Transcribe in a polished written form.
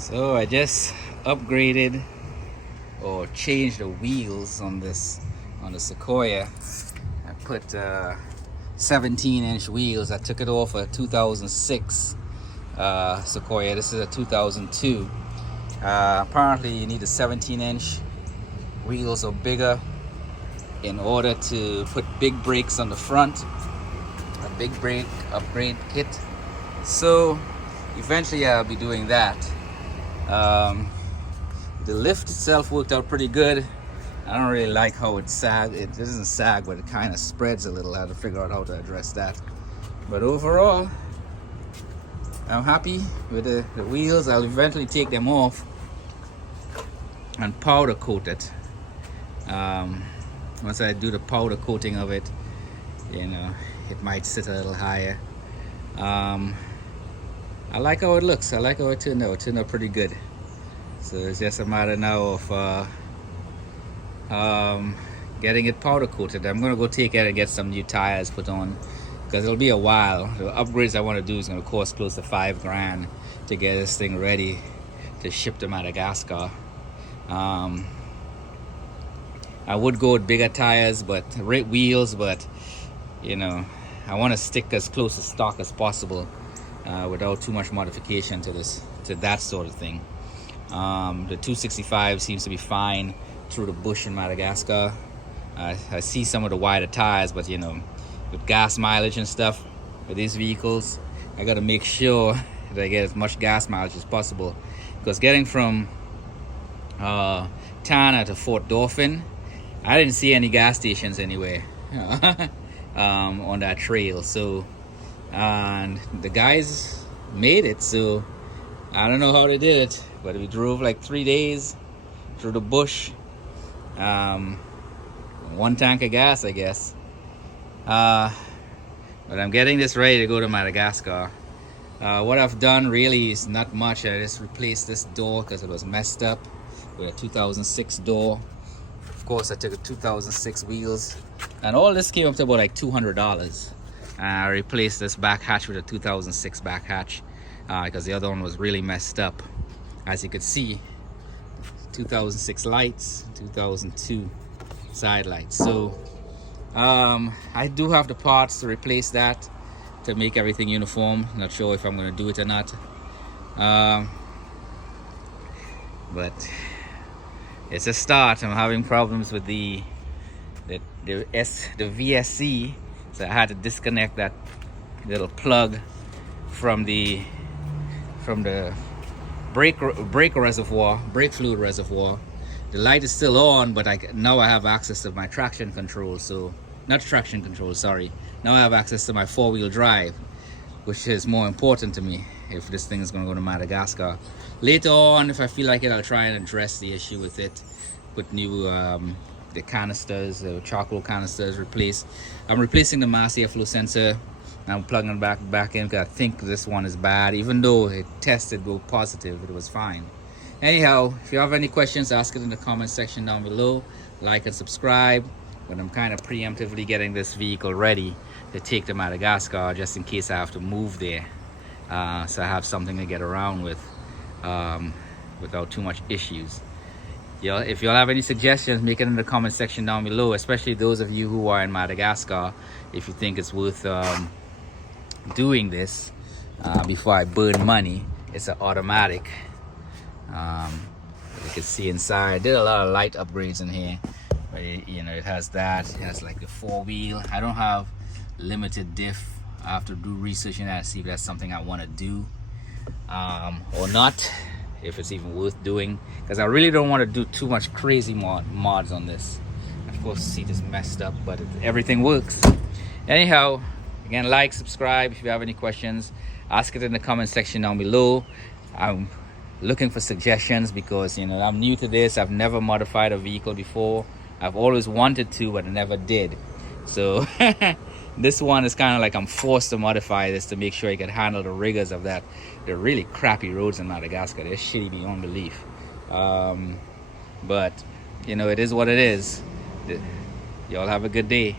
So I just upgraded or changed the wheels on the Sequoia. I put 17-inch wheels. I took it off a 2006 Sequoia. This is a 2002. Apparently you need a 17-inch wheels or bigger in order to put big brakes on the front, a big brake upgrade kit. So eventually I'll be doing that. The lift itself worked out pretty good. I don't really like how it sags. It doesn't sag, but it kind of spreads a little. I have to figure out how to address that. But overall, I'm happy with the wheels. I'll eventually take them off and powder coat it. Once I do the powder coating of it, it might sit a little higher. I like how it looks. I like how it turned out. It turned out pretty good. So it's just a matter now of getting it powder coated. I'm gonna go take it and get some new tires put on, because it'll be a while. The upgrades I want to do is gonna cost close to $5,000 to get this thing ready to ship to Madagascar. I would go with bigger tires, but wheels, but I want to stick as close to stock as possible without too much modification to that sort of thing. The 265 seems to be fine through the bush in Madagascar. I see some of the wider tires, but with gas mileage and stuff with these vehicles, I got to make sure that I get as much gas mileage as possible, because getting from Tana to Fort Dauphin, I didn't see any gas stations anywhere on that trail. So, and the guys made it, so I don't know how they did it, but we drove like 3 days through the bush. 1 tank of gas, I guess. But I'm getting this ready to go to Madagascar. What I've done really is not much. I just replaced this door because it was messed up with a 2006 door. Of course, I took a 2006 wheels, and all this came up to about like $200. I replaced this back hatch with a 2006 back hatch because the other one was really messed up. As you could see, 2006 lights, 2002 side lights. So I do have the parts to replace that to make everything uniform. Not sure if I'm going to do it or not, but it's a start. I'm having problems with the VSC, so I had to disconnect that little plug from the brake fluid reservoir. The light is still on, but now I have access to my traction control. So not traction control, sorry. Now I have access to my 4-wheel drive, which is more important to me if this thing is going to go to Madagascar. Later on, if I feel like it, I'll try and address the issue with it. Put new the canisters, the charcoal canisters, I'm replacing the mass airflow sensor. I'm plugging it back in because I think this one is bad. Even though it tested go positive, it was fine. Anyhow, if you have any questions, ask it in the comment section down below. Like and subscribe. But I'm kind of preemptively getting this vehicle ready to take to Madagascar, just in case I have to move there. So I have something to get around with without too much issues. If y'all have any suggestions, make it in the comment section down below, especially those of you who are in Madagascar. If you think it's worth doing this before I burn money. It's an automatic. You can see inside, I did a lot of light upgrades in here, but it has that. It has like the 4-wheel. I don't have limited diff. I have to do research in that to see if that's something I want to do or not, if it's even worth doing, because I really don't want to do too much crazy mods on this. Of course, the seat is messed up, but everything works. Anyhow, again, like, subscribe. If you have any questions, ask it in the comment section down below. I'm looking for suggestions because I'm new to this. I've never modified a vehicle before. I've always wanted to, but I never did. So this one is kind of like I'm forced to modify this to make sure I can handle the rigors of that. They're really crappy roads in Madagascar. They're shitty beyond belief. But it is what it is. Y'all have a good day.